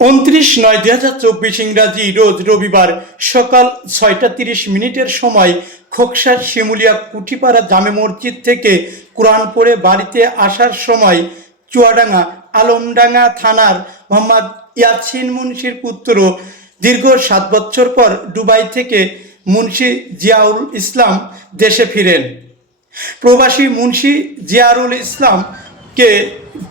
29/9/2024 ইংরাজি রোজ রবিবার সকাল 6টা 30 মিনিটের সময় খোকসার শিমুলিয়া কুঠিপাড়া জামে মসজিদ থেকে কোরআন পড়ে বাড়িতে আসার সময় চুয়াডাঙ্গা আলমডাঙ্গা থানার মোহাম্মদ ইয়াসিন মুন্সির পুত্র দীর্ঘ 7 বছর পর দুবাই থেকে মুন্সি জিয়াউল ইসলাম দেশে ফিরেন। প্রবাসী মুন্সি জিয়াউল ইসলামকে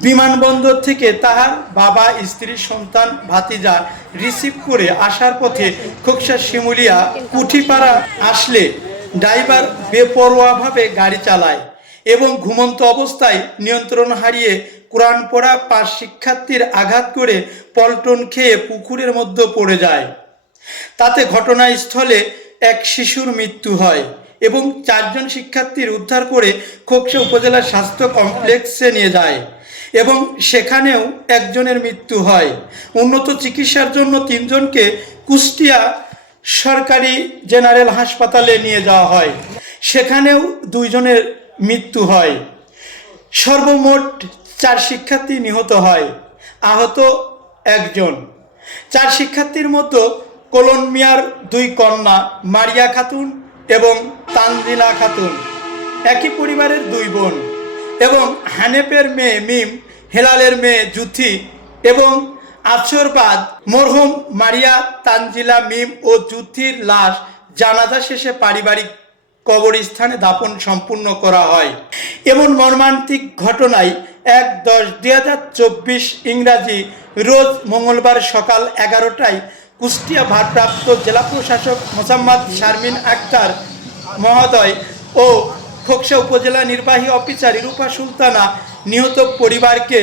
বিমানবন্দর থেকে তাহার বাবা, স্ত্রী, সন্তান, ভাতিজা রিসিভ করে আসার পথে খোকসা শিমুলিয়া কুঠিপাড়া আসলে ড্রাইভার বেপরোয়াভাবে গাড়ি চালায় এবং ঘুমন্ত অবস্থায় নিয়ন্ত্রণ হারিয়ে কোরআন পড়া 5 শিক্ষার্থীর আঘাত করে পল্টন খেয়ে পুকুরের মধ্যে পড়ে যায়। তাতে ঘটনাস্থলে এক শিশুর মৃত্যু হয় এবং 4 জন শিক্ষার্থীর উদ্ধার করে খোকসা উপজেলা স্বাস্থ্য কমপ্লেক্সে নিয়ে যায় এবং সেখানেও একজনের মৃত্যু হয়। উন্নত চিকিৎসার জন্য 3 জনকে কুষ্টিয়া সরকারি জেনারেল হাসপাতালে নিয়ে যাওয়া হয়, সেখানেও 2 জনের মৃত্যু হয়। সর্বমোট 4 শিক্ষার্থী নিহত হয়, আহত 1 জন। 4 শিক্ষার্থীর মধ্যে কলন মিয়ার 2 কন্যা মারিয়া খাতুন এবং তানজিলা খাতুন, একই পরিবারের 2 বোন, এবং হানেফের মেয়ে মিম, হেলালের মেয়ে জুথি এবং আছরবাদ মরহুম মারিয়া, তানজিলা, মিম ও জুথির লাশ জানাজা শেষে পারিবারিক কবরস্থানে দাফন সম্পূর্ণ করা হয়। এমন মর্মান্তিক ঘটনায় 1/10/2024 ইংরাজি রোজ মঙ্গলবার সকাল 11টায় কুষ্টিয়া ভারপ্রাপ্ত জেলা প্রশাসক মোসাম্মদ শারমিন আক্তার মহোদয় ও খোকসা উপজেলা নির্বাহী অফিসার রূপা সুলতানা নিহত পরিবারকে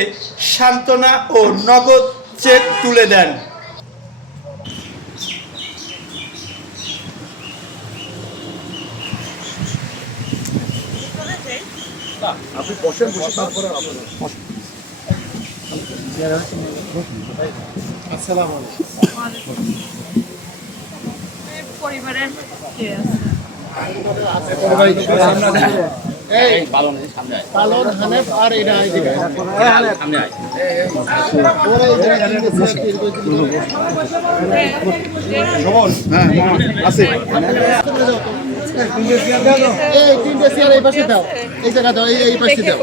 সান্ত্বনা ও নগদ চেক তুলে দেন। আপনি বসেন, বসে তারপরে আসসালামু আলাইকুম। পরিবারের কে আছে? পালন হানেফ আর এরা সামনে আয় আছে তিনটে চেয়ার এই পাশে দাও, এই জায়গা দাও, এই পাশে দাও,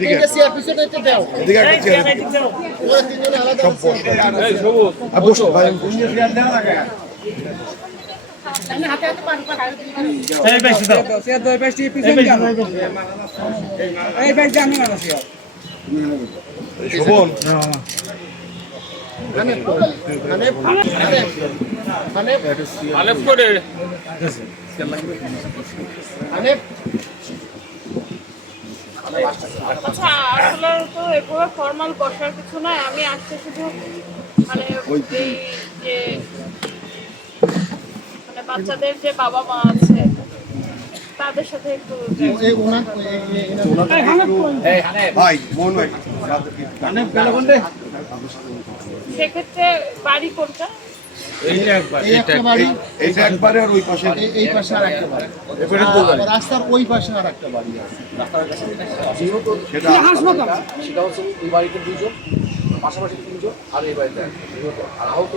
তিনটে চেয়ার পিছনে দাও, এদিকে একটা চেয়ার তিনজনে আলাদা বসো ভাই। শোভন আচ্ছা, আসলে তো এভাবে ফর্মাল বসার কিছু নয়। আমি আসতে শুধু মানে এই যে মানে বাচ্চাদের যে বাবা মা আছে তাদের সাথে একটু সেক্ষেত্রে বাড়ি কোনটা? রাস্তার ওই পাশে আর একটা বাড়ি আছে, সেটা হচ্ছে ওই বাড়িতে 2 জন, পাশাপাশি 3 জন, আর এই বাড়িতে 1 জন, আর আহত